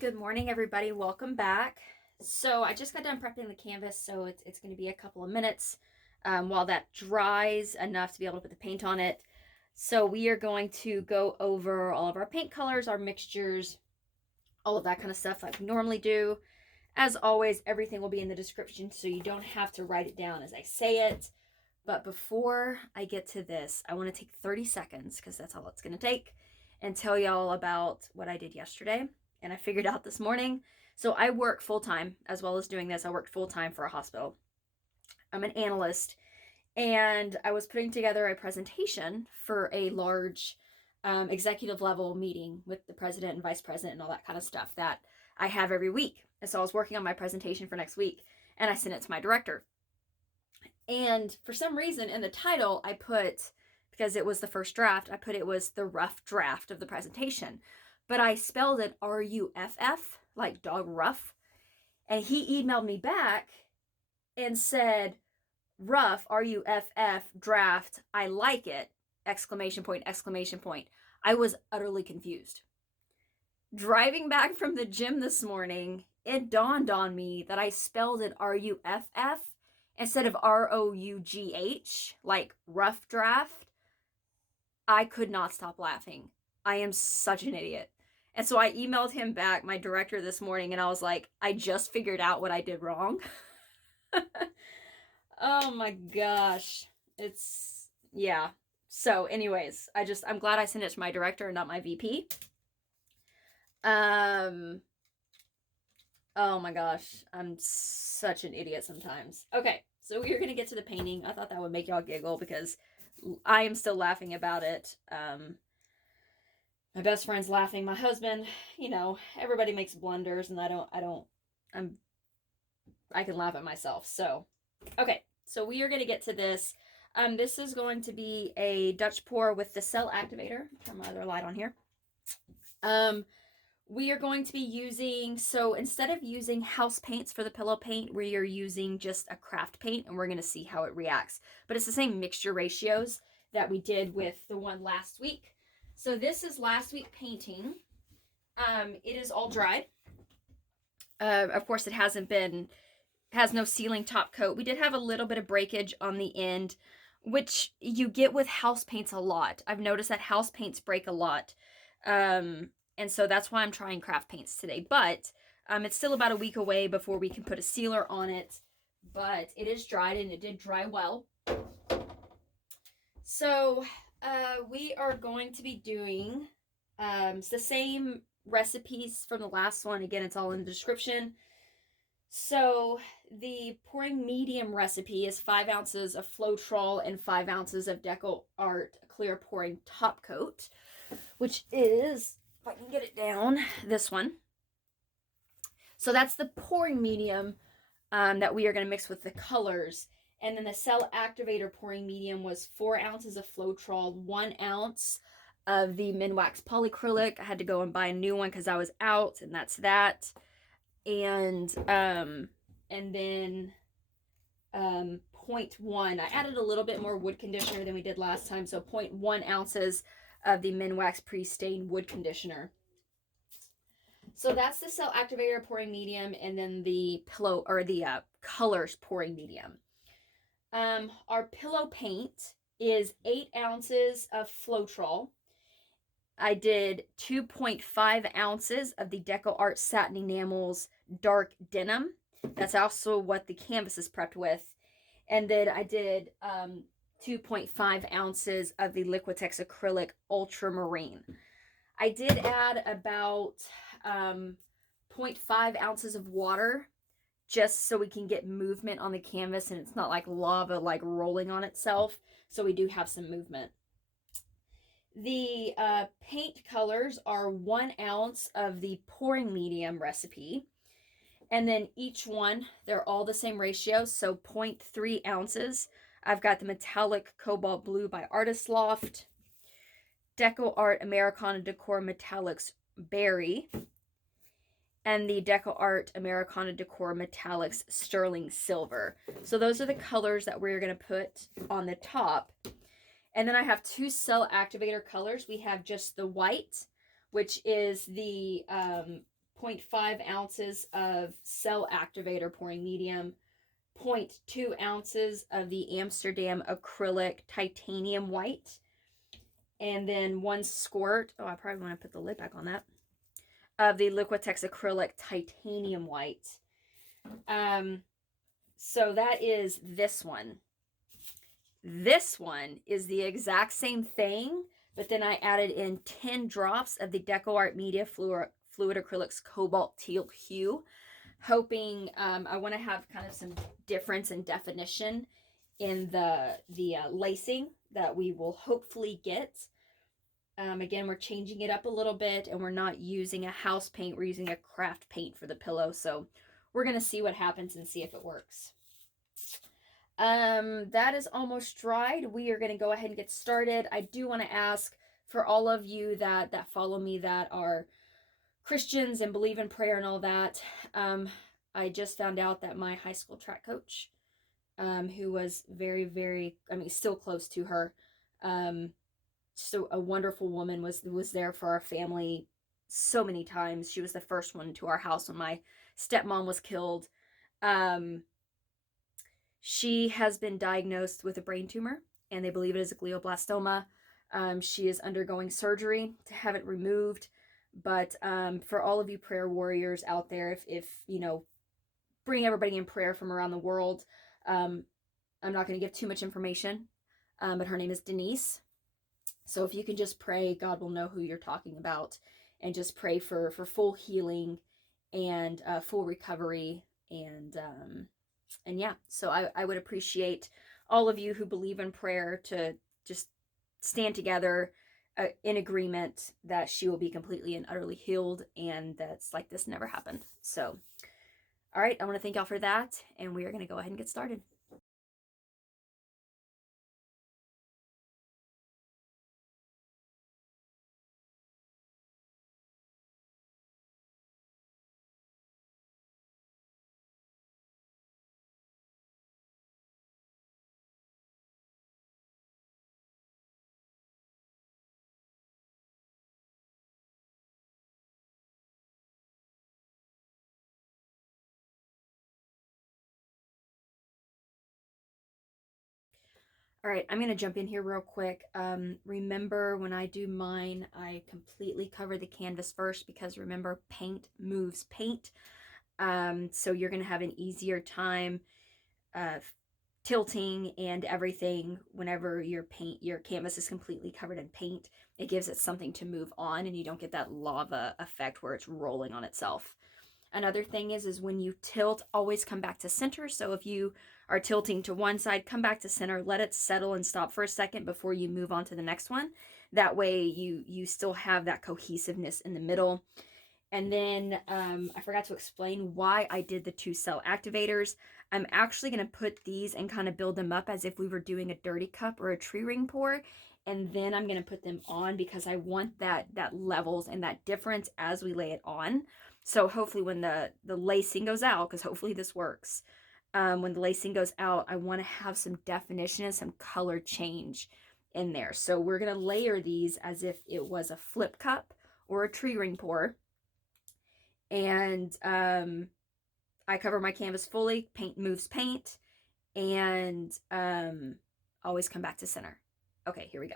Good morning, everybody. Welcome back. So I just got done prepping the canvas, so it's going to be a couple of minutes while that dries enough to be able to put the paint on it. So we are going to go over all of our paint colors, our mixtures, all of that kind of stuff like we normally do. As always, everything will be in the description, so you don't have to write it down as I say it. But before I get to this, I want to take 30 seconds, because that's all it's going to take, and tell y'all about what I did yesterday and I figured out this morning. So I work full-time as well as doing this. I worked full-time for a hospital. I'm an analyst, and I was putting together a presentation for a large executive level meeting with the president and vice president and all that kind of stuff that I have every week. And so I was working on my presentation for next week, and I sent it to my director. And for some reason in the title, I put, because it was the first draft, I put it was the rough draft of the presentation. But I spelled it R-U-F-F, like dog rough. And he emailed me back and said, rough, R-U-F-F, draft, I like it, exclamation point, exclamation point. I was utterly confused. Driving back from the gym this morning, it dawned on me that I spelled it R-U-F-F instead of R-O-U-G-H, like rough draft. I could not stop laughing. I am such an idiot. And so I emailed him back, my director, this morning, and I was like, I just figured out what I did wrong. Oh my gosh. Yeah. So anyways, I'm glad I sent it to my director and not my VP. Oh my gosh. I'm such an idiot sometimes. Okay, so we're gonna get to the painting. I thought that would make y'all giggle because I am still laughing about it. My best friend's laughing. My husband, everybody makes blunders, and I can laugh at myself. So, okay, so we are gonna get to this. This is going to be a Dutch pour with the Cell Activator. Turn my other light on here. We are going to be using, so instead of using house paints for the pillow paint, we are using just a craft paint, and we're going to see how it reacts. But it's the same mixture ratios that we did with the one last week. So this is last week painting. It is all dried. Of course, it has no sealing top coat. We did have a little bit of breakage on the end, which you get with house paints a lot. I've noticed that house paints break a lot. And so that's why I'm trying craft paints today. But it's still about a week away before we can put a sealer on it. But it is dried, and it did dry well. So we are going to be doing the same recipes from the last one. Again, it's all in the description. So the pouring medium recipe is 5 ounces of Floetrol and 5 ounces of DecoArt Clear pouring top coat, which is, if I can get it down, this one. So that's the pouring medium that we are going to mix with the colors. And then the Cell Activator pouring medium was 4 ounces of Floetrol, 1 ounce of the Minwax Polycrylic. I had to go and buy a new one because I was out, and that's that. And then 0.1. I added a little bit more wood conditioner than we did last time, so 0.1 ounces of the Minwax Pre-Stained Wood Conditioner. So that's the Cell Activator pouring medium, and then the pillow, or the colors pouring medium. Our pillow paint is 8 ounces of Floetrol. I did 2.5 ounces of the DecoArt Satin Enamels Dark Denim. That's also what the canvas is prepped with. And then I did 2.5 ounces of the Liquitex Acrylic Ultramarine. I did add about 0.5 ounces of water, just so we can get movement on the canvas and it's not like lava like rolling on itself. So we do have some movement. The paint colors are 1 ounce of the pouring medium recipe. And then each one, they're all the same ratio, so 0.3 ounces. I've got the metallic Cobalt Blue by Artist Loft, DecoArt Americana Decor Metallics Berry, and the DecoArt Americana Decor Metallics Sterling Silver. So those are the colors that we're going to put on the top. And then I have 2 Cell Activator colors. We have just the white, which is the 0.5 ounces of Cell Activator pouring medium, 0.2 ounces of the Amsterdam Acrylic Titanium White, and then 1 squirt, oh, I probably want to put the lid back on that, of the Liquitex Acrylic Titanium White. So that is this one. This one is the exact same thing, but then I added in 10 drops of the DecoArt Media Fluid Acrylics Cobalt Teal Hue, hoping I want to have kind of some difference in definition in the lacing that we will hopefully get. Again, we're changing it up a little bit, and we're not using a house paint. We're using a craft paint for the pillow, so we're going to see what happens and see if it works. That is almost dried. We are going to go ahead and get started. I do want to ask for all of you that follow me, that are Christians and believe in prayer and all that. I just found out that my high school track coach, who was very, very, I mean, still close to her, so a wonderful woman, was there for our family so many times. She was the first one to our house when my stepmom was killed. She has been diagnosed with a brain tumor, and they believe it is a glioblastoma. She is undergoing surgery to have it removed. But for all of you prayer warriors out there, if you know, bring everybody in prayer from around the world. I'm not going to give too much information, but her name is Denise. So if you can just pray, God will know who you're talking about, and just pray for full healing and full recovery. And yeah, so I would appreciate all of you who believe in prayer to just stand together in agreement that she will be completely and utterly healed, and that's like this never happened. So, all right, I want to thank y'all for that, and we are going to go ahead and get started. All right, I'm going to jump in here real quick. Remember, when I do mine, I completely cover the canvas first, because remember, paint moves paint. So you're going to have an easier time tilting and everything whenever your canvas is completely covered in paint. It gives it something to move on, and you don't get that lava effect where it's rolling on itself. Another thing is when you tilt, always come back to center. So if you are tilting to one side, come back to center, let it settle and stop for a second before you move on to the next one. That way you still have that cohesiveness in the middle. And then I forgot to explain why I did the 2 cell activators. I'm actually going to put these and kind of build them up as if we were doing a dirty cup or a tree ring pour. And then I'm going to put them on, because I want that levels and that difference as we lay it on. So hopefully when the lacing goes out, because hopefully this works, when the lacing goes out, I want to have some definition and some color change in there. So we're going to layer these as if it was a flip cup or a tree ring pour. And I cover my canvas fully, paint moves paint, and always come back to center. Okay, here we go.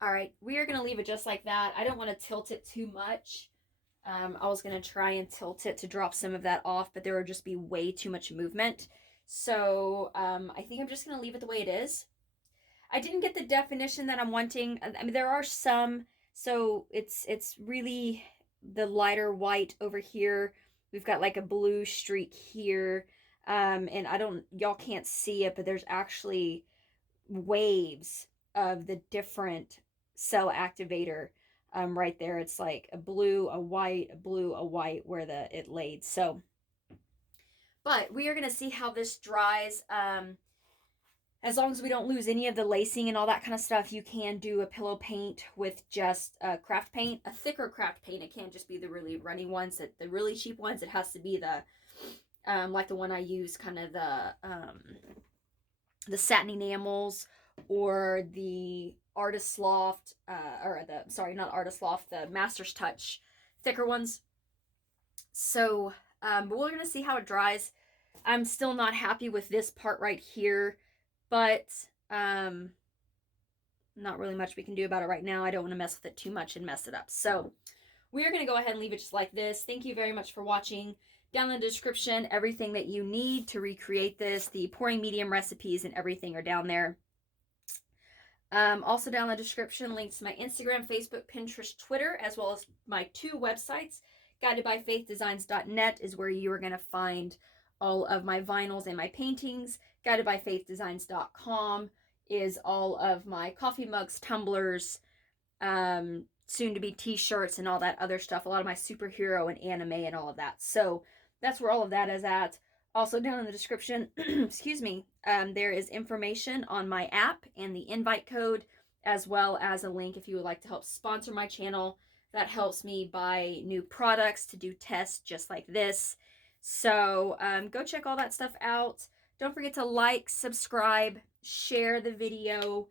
All right, we are going to leave it just like that. I don't want to tilt it too much. I was going to try and tilt it to drop some of that off, but there would just be way too much movement. So I think I'm just going to leave it the way it is. I didn't get the definition that I'm wanting. I mean, there are some, so it's really the lighter white over here. We've got like a blue streak here. And y'all can't see it, but there's actually waves of the different cell activator right there. It's like a blue, a white, a blue, a white where it laid. So, but we are going to see how this dries. As long as we don't lose any of the lacing and all that kind of stuff, you can do a pillow paint with just craft paint, a thicker craft paint. It can't just be the really runny ones, the really cheap ones. It has to be the like the one I use, kind of the satin enamels, or the Artist Loft, not Artist Loft, the Master's Touch thicker ones. So, but we're gonna see how it dries. I'm still not happy with this part right here, but not really much we can do about it right now. I don't want to mess with it too much and mess it up. So we're going to go ahead and leave it just like this. Thank you very much for watching. Down in the description, everything that you need to recreate this, the pouring medium recipes and everything are down there. Also down in the description, links to my Instagram, Facebook, Pinterest, Twitter, as well as my 2 websites. GuidedByFaithDesigns.net is where you are going to find all of my vinyls and my paintings. GuidedByFaithDesigns.com is all of my coffee mugs, tumblers, soon to be t-shirts and all that other stuff. A lot of my superhero and anime and all of that. So that's where all of that is at. Also down in the description, excuse me, there is information on my app and the invite code, as well as a link if you would like to help sponsor my channel. That helps me buy new products to do tests just like this. So go check all that stuff out. Don't forget to like, subscribe, share the video,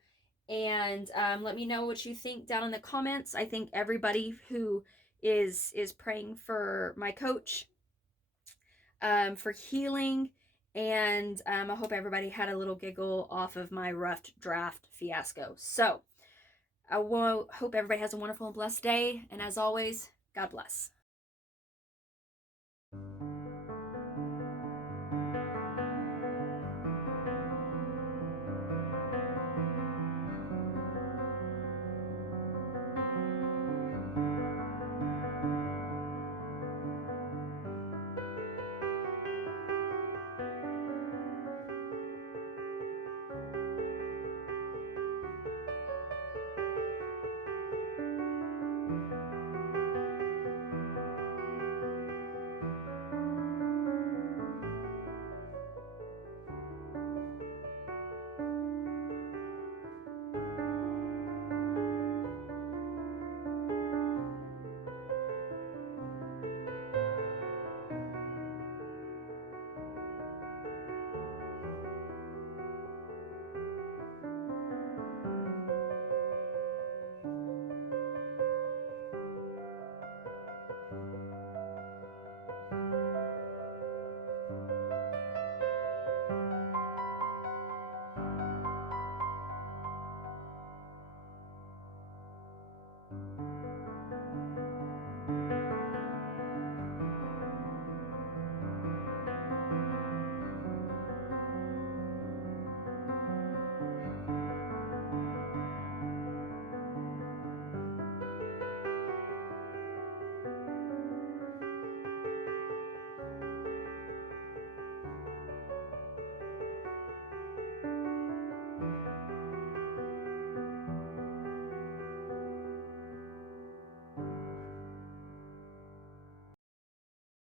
and let me know what you think down in the comments. I think everybody who is praying for my coach for healing, and I hope everybody had a little giggle off of my rough draft fiasco. So I hope everybody has a wonderful and blessed day, and as always, God bless.